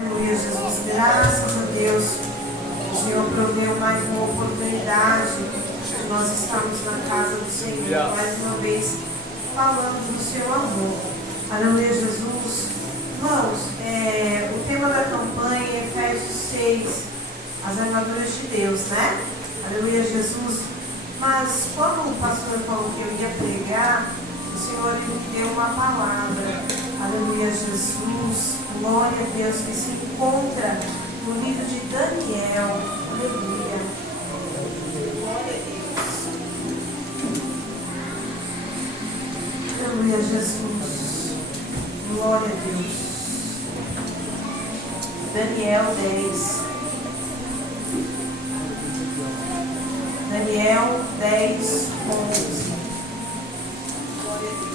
Aleluia, Jesus, graças a Deus. O Senhor proveu mais uma oportunidade de nós estarmos na casa do Senhor, mais uma vez falando do seu amor. Aleluia, Jesus. Irmãos, o tema da campanha é Efésios 6, as armaduras de Deus, né? Aleluia, Jesus. Mas quando o pastor falou que eu ia pregar, o Senhor me deu uma palavra. Aleluia, Jesus. Glória a Deus, que se encontra no livro de Daniel. Aleluia. Glória a Deus. Aleluia, Jesus. Glória a Deus. Daniel 10. Daniel 10, 11. Glória a Deus.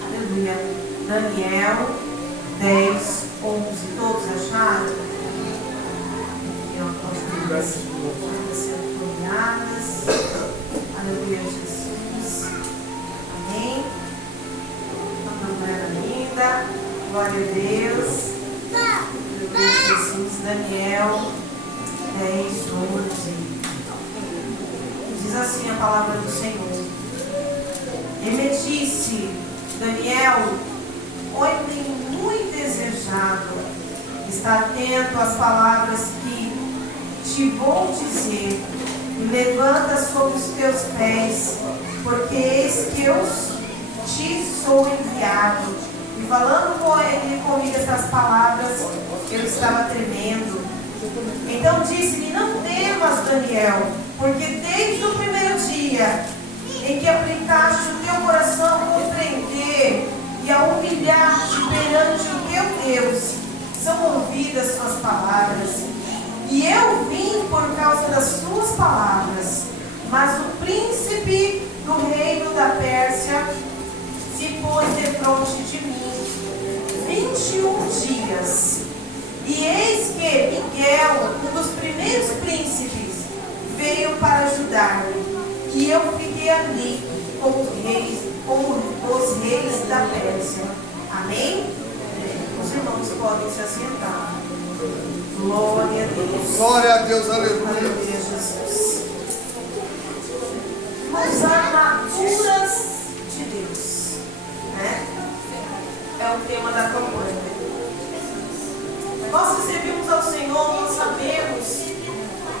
Aleluia, Jesus. Daniel 10, 11. Todos acharam? Aleluia, Jesus. Amém. Não problema ainda. Glória a Deus. Aleluia, Jesus. Daniel 10, 11. Diz assim a palavra do Senhor. E me disse, Daniel, homem muito desejado, está atento às palavras que te vou dizer, e levanta sobre os teus pés, porque eis que eu te sou enviado. E falando com ele comigo essas palavras, eu estava tremendo. Então disse-lhe, não temas, Daniel, porque desde o primeiro dia em que aplicaste o teu coração a compreender e a humilhar-te perante o teu Deus, são ouvidas suas palavras. E eu vim por causa das suas palavras. Mas o príncipe do reino da Pérsia se pôs defronte de mim 21 dias. E eis que Miguel, um dos primeiros príncipes, veio para ajudar-me. E eu fiquei ali com os reis da Pérsia. Amém? Os irmãos podem se assentar. Glória a Deus. Glória a Deus, aleluia. Aleluia, Jesus. As armaduras de Deus, né? É o tema da campanha. Nós que servimos ao Senhor, nós sabemos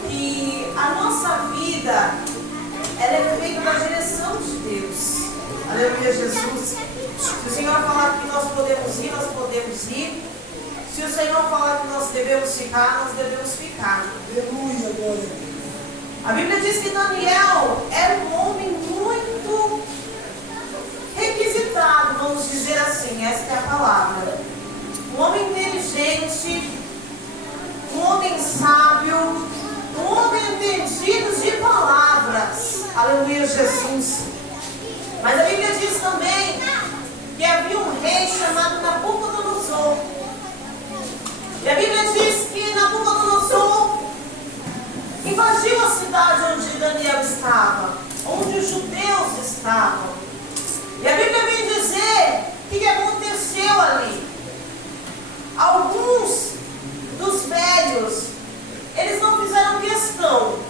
que a nossa vida, ela é feita na direção de Deus. Aleluia, Jesus. Se o Senhor falar que nós podemos ir, nós podemos ir. Se o Senhor falar que nós devemos ficar, nós devemos ficar. Aleluia, glória. A Bíblia diz que Daniel era um homem muito requisitado, vamos dizer assim, esta é a palavra. Um homem inteligente, um homem sábio, um homem entendido de palavras. Aleluia, Jesus. Mas a Bíblia diz também que havia um rei chamado Nabucodonosor. E a Bíblia diz que Nabucodonosor invadiu a cidade onde Daniel estava, onde os judeus estavam. E a Bíblia vem dizer o que aconteceu ali. Alguns dos velhos, eles não fizeram questão,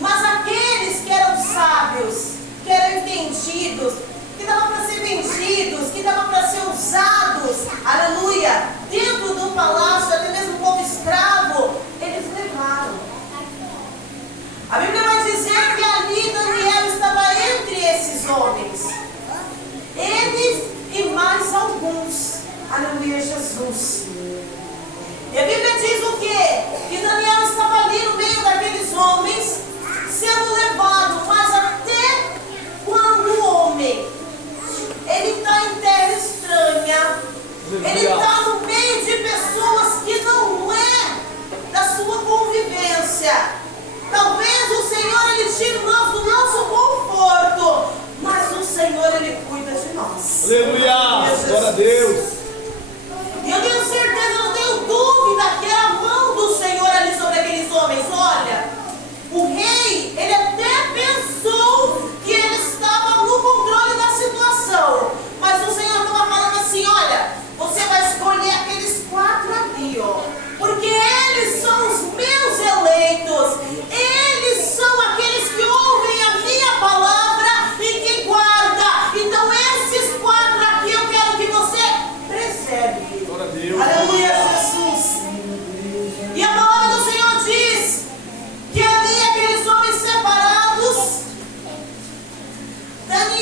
mas aqueles que eram sábios, que eram entendidos, que davam para ser vendidos, que davam para ser usados, aleluia, dentro do palácio, até mesmo como escravo, eles levaram. A Bíblia vai dizer que ali Daniel estava entre esses homens, eles e mais alguns, aleluia, Jesus. E a Bíblia diz o quê? Que Daniel estava ali no meio daqueles homens, sendo levado, mas até quando o homem, ele está em terra estranha, ele está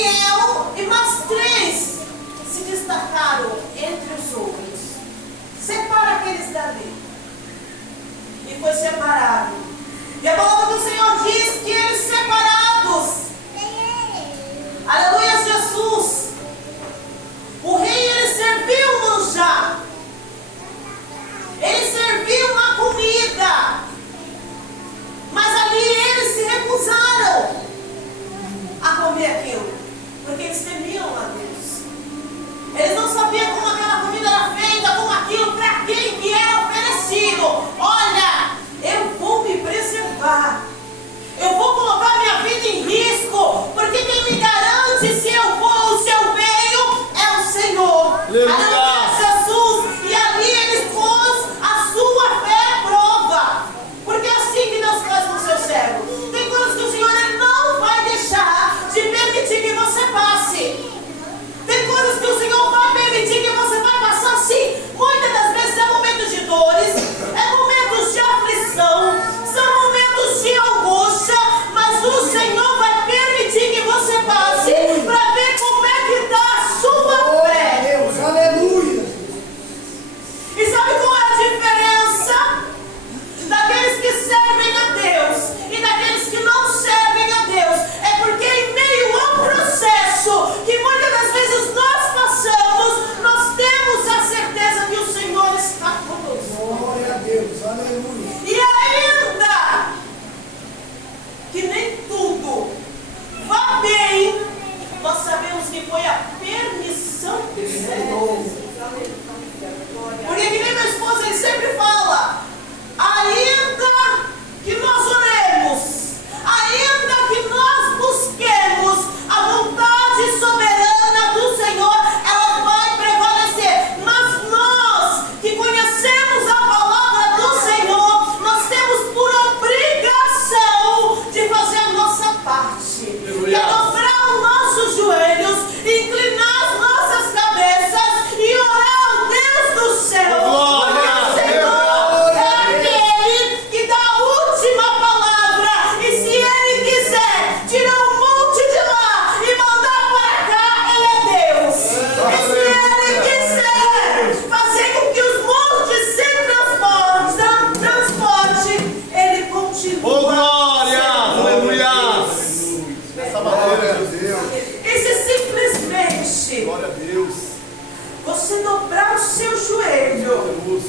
Daniel e mais 3 se destacaram entre os outros. Separa aqueles dali. E foi separado. E a palavra do Senhor diz que eles separados, aleluia, Jesus, o rei, ele serviu o manjar, ele serviu uma comida, mas ali eles se recusaram a comer aquilo, porque eles temiam a Deus. Eles não sabiam como aquela comida era feita, como aquilo, para quem que era oferecido. Olha, eu vou me preservar, eu vou colocar minha vida em risco, porque quem me garante se eu vou ou se eu venho é o Senhor. Aleluia, Jesus. E ali eles pôs a sua fé à prova, porque é assim que Deus faz com o seu servo. Tem coisas que o Senhor, ele não vai deixar de permitir que você passe. Tem coisas que o Senhor vai permitir que você vai passar, sim. Muitas das vezes é momentos de dores, é momentos de aflição, são momentos de angústia, mas o Senhor vai permitir que você passe para ver como é que está a sua fé. Deus, aleluia. E sabe qual é a diferença daqueles que servem a Deus e daqueles que não servem a Deus? É porque em meio ao processo que muitas das vezes nós passamos, nós temos a certeza que o Senhor está conosco. Glória a Deus, aleluia. E ainda que nem tudo vá bem, nós sabemos que foi a permissão do Senhor. Porque que nem minha esposa, ele sempre fala, ainda que nós oremos, ainda que nós busquemos a vontade soberana do Senhor, ela vai prevalecer. Mas nós que conhecemos a palavra do Senhor, nós temos por obrigação de fazer a nossa parte, que é dobrar os nossos joelhos, inclinar as nossas cabeças e orar ao Deus do céu. Porque o Senhor é aquele que dá a última palavra, e se Ele quiser tirar um monte de lá e mandar para cá, Ele é Deus. E se Ele quiser fazer com que os montes se transportem, Ele continua. Oh, glória! Aleluia! Glória a Deus. E se simplesmente Glória a Deus. você dobrar o seu joelho Deus.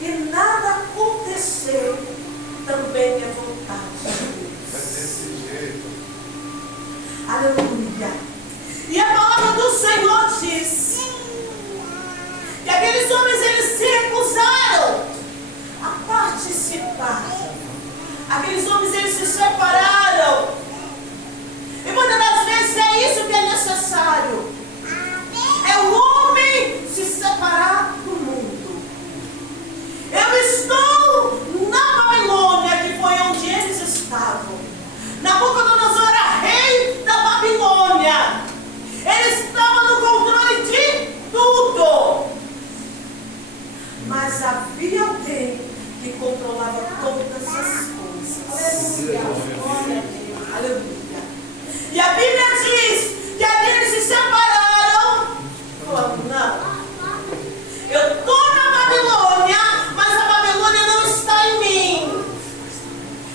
e nada aconteceu, também é vontade de Deus. É desse jeito. Aleluia. E a palavra do Senhor diz que aqueles homens, eles se recusaram a participar. Aqueles homens, eles se separaram. E muitas das vezes é isso que é necessário. É o homem se separar do mundo. Eu estou na Babilônia, que foi onde eles estavam. Nabucodonosor era rei da Babilônia. Ele estava no controle de tudo. Mas havia alguém que controlava todas as coisas. Aleluia. Aleluia. E a Bíblia diz que ali eles se separaram, falando, não, eu estou na Babilônia, mas a Babilônia não está em mim.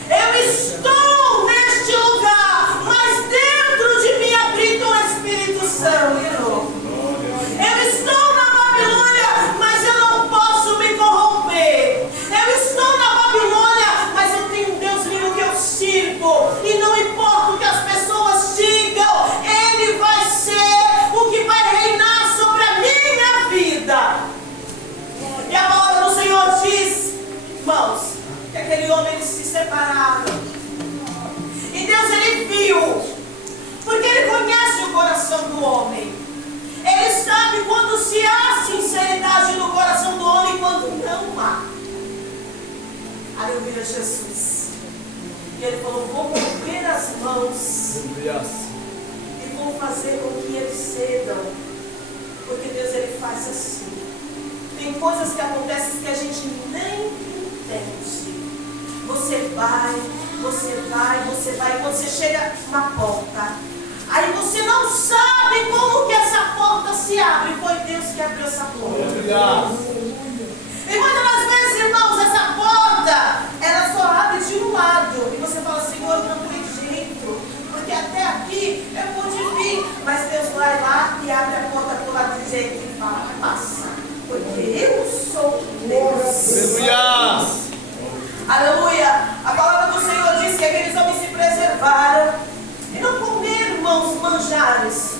Eu estou neste lugar, mas dentro de mim habita o Espírito Santo. Eu estou na Babilônia, mas eu não posso me corromper. Eu estou na Babilônia, mas eu tenho um Deus vivo que eu sirvo. E não importa o que as pessoas digam, Ele vai ser o que vai reinar sobre a minha vida. E a palavra do Senhor diz, irmãos, que aquele homem, eles se separaram. E Deus, Ele viu, porque Ele conhece o coração do homem. Ele sabe quando se há sinceridade no coração do homem e quando não há. Aleluia, Jesus. E Ele falou, vou mover as mãos e vou fazer com que eles cedam. Porque Deus, Ele faz assim. Tem coisas que acontecem que a gente nem entende. Você vai, quando você chega na porta, aí você não abre, foi Deus que abriu essa porta. Aleluia. E muitas das vezes, irmãos, essa porta, ela só abre de um lado. E você fala, Senhor, não tem jeito, porque até aqui eu pude vir. Mas Deus vai lá e abre a porta do lado de jeito e fala, passa, porque eu sou Deus. Aleluia. Aleluia. A palavra do Senhor diz que aqueles homens se preservaram e não comeram, irmãos, manjares.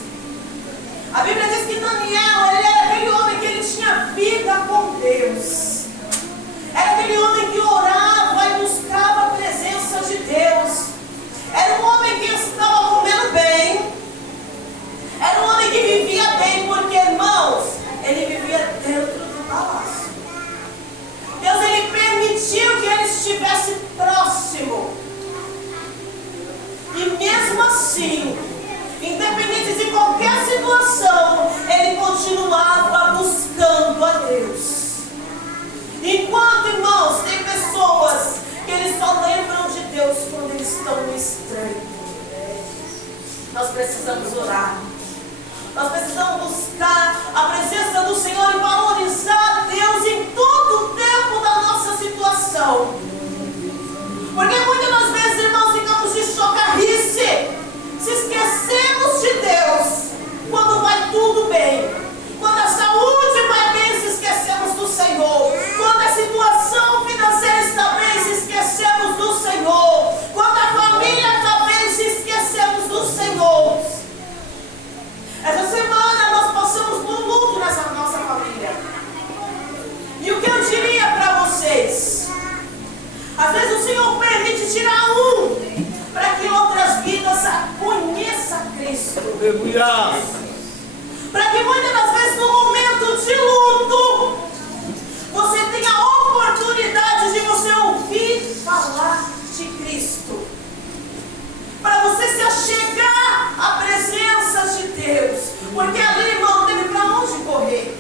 A Bíblia diz que Daniel, ele era aquele homem que ele tinha vida com Deus. Era aquele homem que orava e buscava a presença de Deus. Era um homem que estava comendo bem. Era um homem que vivia bem, porque, irmãos, ele vivia dentro do palácio. Deus, ele permitiu que ele estivesse próximo. E mesmo assim, independente de qualquer situação, ele continuava buscando a Deus. Enquanto, irmãos, tem pessoas que eles só lembram de Deus quando eles estão no estreito. Nós precisamos orar. Nós precisamos buscar a presença do Senhor e valorizar Deus em todo o tempo da nossa situação. Porque muitas das vezes, irmãos, ficamos de chocarrice. Se esquecemos de Deus quando vai tudo bem. Quando a saúde vai bem, se esquecemos do Senhor. Quando a situação financeira está bem, se esquecemos do Senhor. Quando a família está bem, se esquecemos do Senhor. Essa semana nós passamos por um luto nessa nossa família. E o que eu diria para vocês? Às vezes o Senhor permite tirar um para que outras vidas conheçam Cristo. Aleluia. Para que muitas das vezes no momento de luto você tenha a oportunidade de você ouvir falar de Cristo. Para você se achegar à presença de Deus. Porque ali, irmão, não teve para onde correr.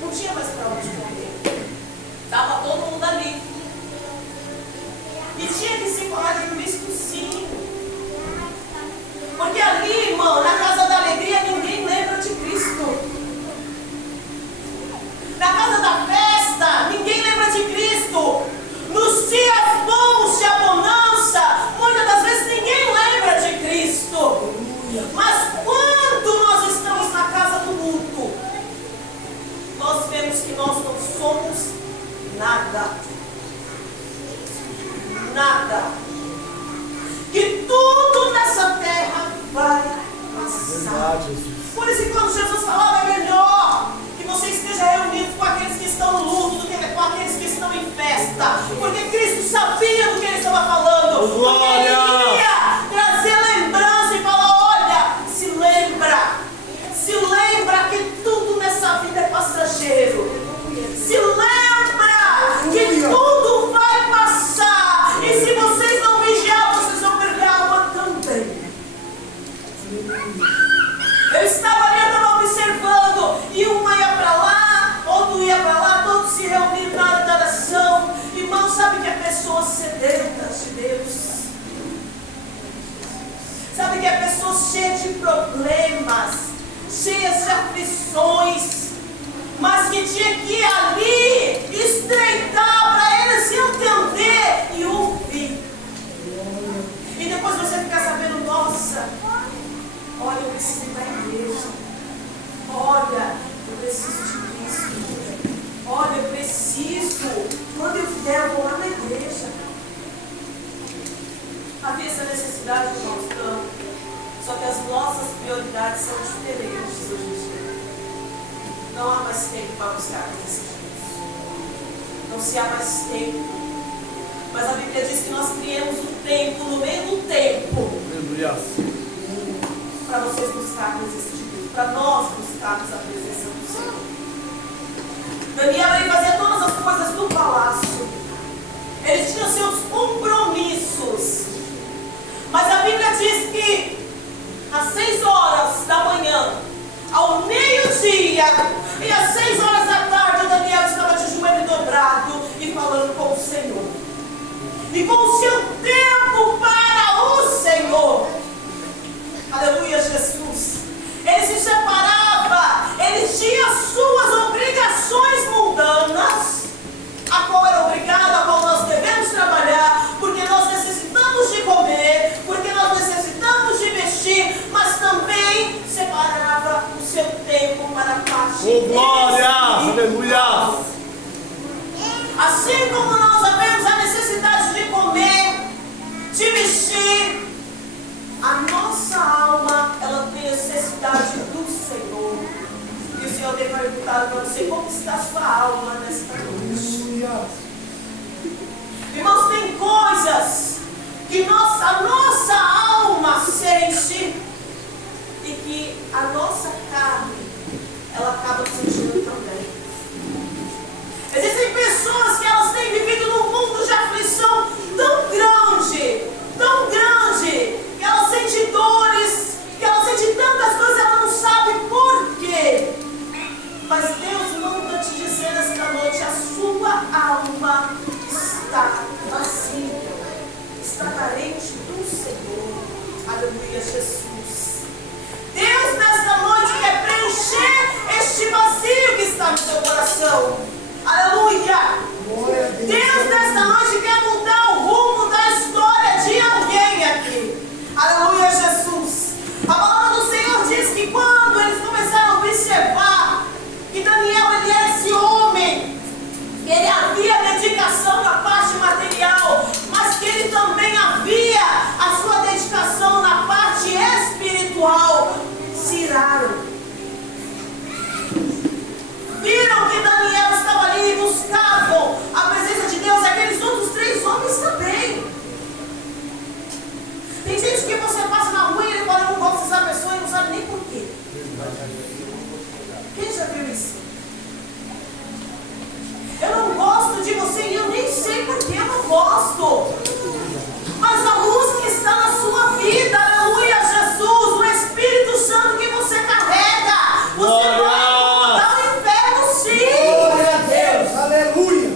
Não tinha mais para onde correr. Estava todo mundo ali. E tinha que se falar de Cristo, sim. Porque ali, irmão, na casa da alegria, ninguém lembra de Cristo. Na casa da festa, ninguém lembra de Cristo. Nos dias bons de abundância, muitas das vezes ninguém lembra de Cristo. Mas quando nós estamos na casa do luto, nós vemos que nós não somos nada. Nada. Que tudo nessa terra vai passar. Por isso que quando Jesus falava, é melhor que você esteja reunido com aqueles que estão no luto do que com aqueles que estão em festa. Porque Cristo sabia do que ele estava falando. Porque ele ia trazer lembrança e falar, olha, se lembra que tudo nessa vida é passageiro. Se lembra que tudo vai passar. E se vocês não vigiar, vocês vão perder a alma também. Eu estava ali, eu estava observando. E uma ia para lá, outro ia para lá, todos se reuniram na hora da oração. Irmão, sabe que é pessoas sedentas de Deus. Sabe que é pessoas cheias de problemas, cheias de aflições, mas que tinha que ir ali, estreitar para eles entender e ouvir. E depois você ficar sabendo, nossa, olha, eu preciso ir para a igreja. Olha, eu preciso de Cristo. Olha, eu preciso. Quando eu vier, eu vou lá na igreja. Havia essa necessidade, irmãos, tanto. Só que as nossas prioridades são diferentes hoje em dia. Não há mais tempo para buscar coisas de Deus. Não se há mais tempo. Mas a Bíblia diz que nós criamos um tempo no meio do tempo. Aleluia. Para vocês buscarem a presença de Deus. Para nós buscarmos a presença do Senhor. Daniel, ele fazia todas as coisas do palácio. Ele tinha seus compromissos. Mas a Bíblia diz que às 6 horas da manhã, ao meio-dia e às 6 horas da tarde, Daniel estava de joelho dobrado e falando com o Senhor. E com o seu tempo para o Senhor. Aleluia, Jesus. Ele se separava perguntado para você como está a sua alma nesta noite. Irmãos, tem coisas que a nossa alma sente e que a nossa carne, ela acaba sentindo também. Existem pessoas que elas têm vivido num mundo de aflição tão grande, que elas sentem dores, que elas sentem tantas coisas, ela não sabe por quê. Mas Deus manda te dizer esta noite, a sua alma está vazia, está carente do Senhor. Aleluia, Jesus. Deus nesta noite quer preencher este vazio que está no seu coração. Aleluia. Deus nesta noite quer mudar o rumo da história de alguém aqui. Aleluia, Jesus. A palavra do Senhor diz que quando eles começaram a observar que Daniel, ele era esse homem, ele havia dedicação na parte material, mas que ele também havia a sua dedicação na parte espiritual, se iraram. Viram que Daniel estava ali e buscavam a presença de Deus, aqueles outros 3 homens também. Tem gente que você passa na rua e ele fala, eu não gosto dessa pessoa e não sabe nem por quê. Quem já viu isso? Eu não gosto de você e eu nem sei por que eu não gosto. Mas a luz que está na sua vida, aleluia, Jesus, o Espírito Santo que você carrega, você vai mudar o inferno, sim. Glória a Deus, aleluia.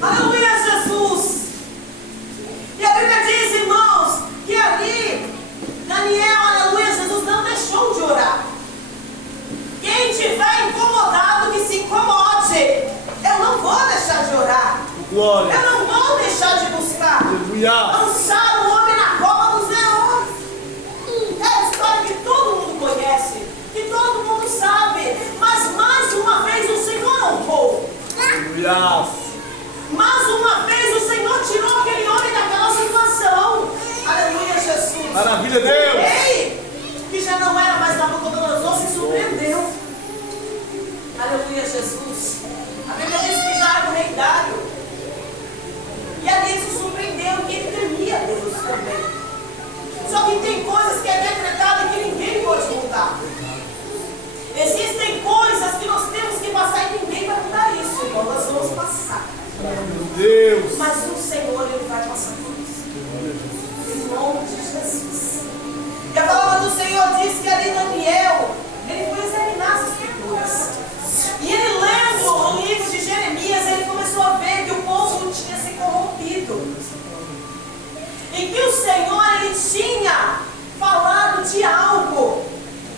Aleluia, Jesus. E a Bíblia diz, irmãos, que ali Daniel, aleluia, Jesus não deixou de orar. Quem estiver incomodado, que se incomode. Eu não vou deixar de orar. Glória. Eu não vou deixar de buscar. Aleluia. Lançar o homem na cova dos leões. É a história que todo mundo conhece, que todo mundo sabe. Mas mais uma vez o Senhor honrou. Aleluia. Mais uma vez o Senhor tirou aquele homem daquela situação. Aleluia, Jesus. Maravilha, Deus. O rei, que já não era mais Nabucodonosor, se surpreendeu. Aleluia, Jesus. A Bíblia diz que já era o rei Dário. E ali ele se surpreendeu que ele temia Deus também. Só que tem coisas que é decretado e que ninguém pode mudar. Existem coisas que nós temos que passar e ninguém vai mudar isso, irmão. Nós vamos passar. Meu Deus. Mas o Senhor, ele vai passar por isso. Em nome de Jesus. E a palavra do Senhor diz que ali Daniel, ele foi examinar as escrituras. E ele lendo no livro de Jeremias, ele começou a ver que o povo tinha se corrompido. E que o Senhor, ele tinha falado de algo.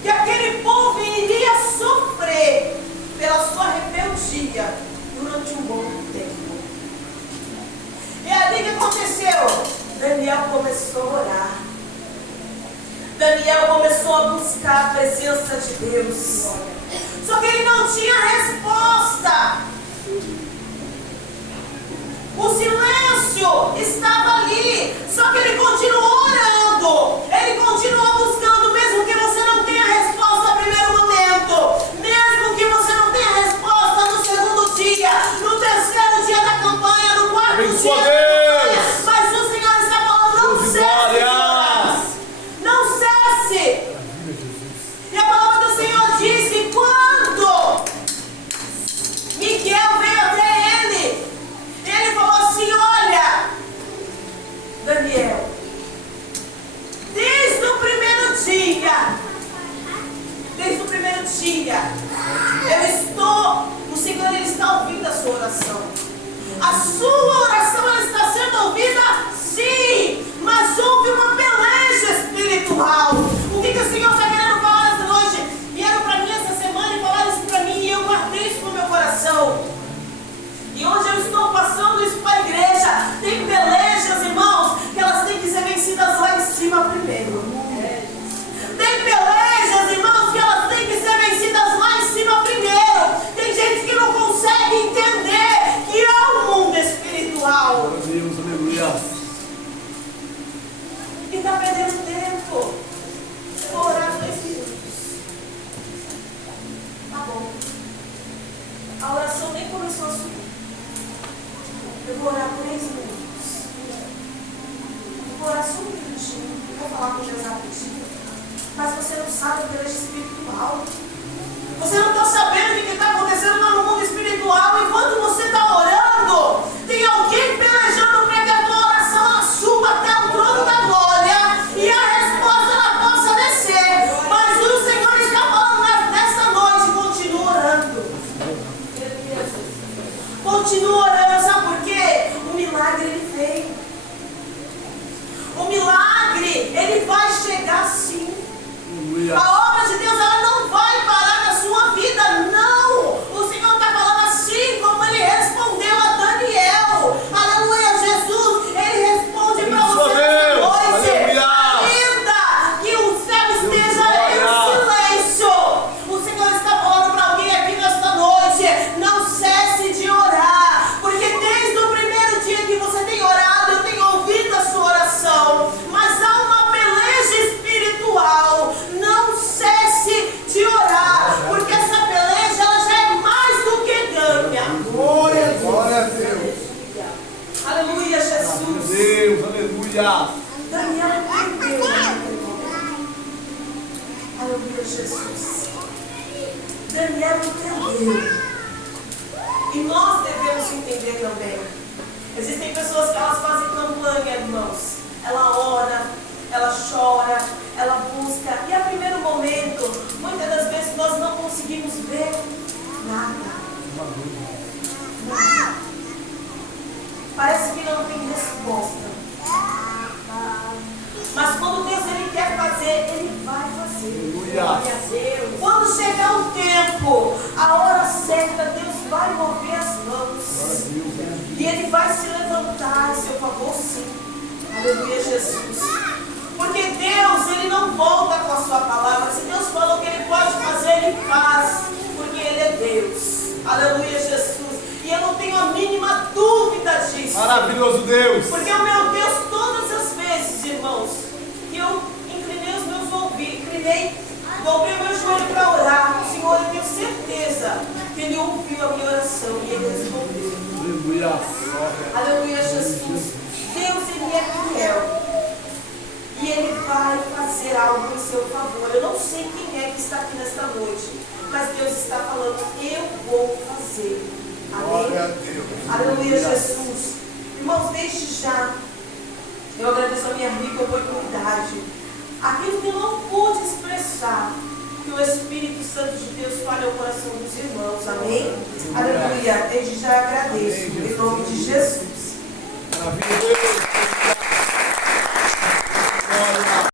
Que aquele povo iria sofrer pela sua rebeldia durante um bom tempo. E ali o que aconteceu? Daniel começou a orar. Daniel começou a buscar a presença de Deus. Só que ele não tinha resposta. O silêncio estava ali. Só que ele continuou orando. Ele continuou buscando, mesmo que você não tenha resposta no primeiro momento. Mesmo que você não tenha resposta no segundo dia, no terceiro dia da campanha, no quarto dia da campanha. Mas o Senhor está falando, não cesse de orar. Não cesse. E a palavra do Senhor diz que quando Miguel veio até ele falou assim, olha, Daniel, desde o primeiro dia, o Senhor, ele está ouvindo a sua oração. A sua oração, ela está sendo ouvida, sim, mas houve uma peleja espiritual. O que o Senhor está querendo falar essa noite? Vieram para mim essa semana e falaram isso para mim e eu guardei isso no meu coração. E hoje eu estou passando isso para a igreja. Tem pelejas, irmãos, que elas têm que ser vencidas lá em cima primeiro. Tem pelejas, irmãos, que elas têm que ser vencidas lá em cima primeiro. Tem gente que não consegue entender que é um mundo espiritual. Meu Deus, aleluia. E está perdendo tempo. Eu vou orar Mas você não sabe a peleja espiritual. Você não está sabendo o que está acontecendo lá no mundo espiritual. Enquanto você está orando, tem alguém pelejando para que a tua oração ela suba até o trono da glória e a resposta ela possa descer. Mas o Senhor está falando nesta noite, continua orando. Continua orando, sabe por quê? O milagre ele veio. O milagre ele vai chegar sim. A obra de Deus ela não vai parar na sua vida, não. O Senhor está falando assim como ele respondeu a Daniel. Aleluia, Jesus, ele responde para você nessa noite. Ainda que o céu esteja em silêncio, o Senhor está falando para alguém aqui nesta noite, não cesse de orar, porque desde o primeiro dia que você tem orado, eu tenho ouvido a sua oração, mas há uma peleja espiritual. Não cesse de orar, porque essa peleja ela já é mais do que ganha. Glória a Deus. Glória a Deus. Aleluia, Jesus. Deus, aleluia. Daniel entendeu naquele momento. Aleluia, Jesus. Daniel entendeu. E nós devemos entender também. Existem pessoas que elas fazem campanha, irmãos. Ela ora, ela chora, ela busca. E a primeiro momento, muitas das vezes nós não conseguimos ver nada. Nada. Parece que não tem resposta. Mas quando Deus ele quer fazer, ele vai fazer. Aleluia. Glória a Deus. Quando chegar o tempo, a hora certa, Deus vai mover as mãos. E ele vai se levantar em seu favor, sim. Aleluia, Jesus. Porque Deus, ele não volta com a sua palavra. Se Deus falou que ele pode fazer, ele faz. Porque ele é Deus. Aleluia, Jesus. E eu não tenho a mínima dúvida disso. Maravilhoso Deus. Porque o meu Deus, todas as vezes, irmãos, que eu inclinei os meus ouvidos, dobrei o meu joelho para orar, o Senhor, eu tenho certeza que Ele ouviu a minha oração e Ele respondeu. Aleluia. Aleluia, Jesus. Deus, Ele é fiel. E Ele vai fazer algo em seu favor. Eu não sei quem é que está aqui nesta noite, mas Deus está falando, eu vou fazer. Amém? Glória a Deus. Aleluia, Jesus. Irmãos, desde já, eu agradeço a minha rica oportunidade. Aquilo que eu não pude expressar, que o Espírito Santo de Deus fale ao coração dos irmãos. Amém? Aleluia. Desde já agradeço. Em nome de Jesus. Maravilha, Deus.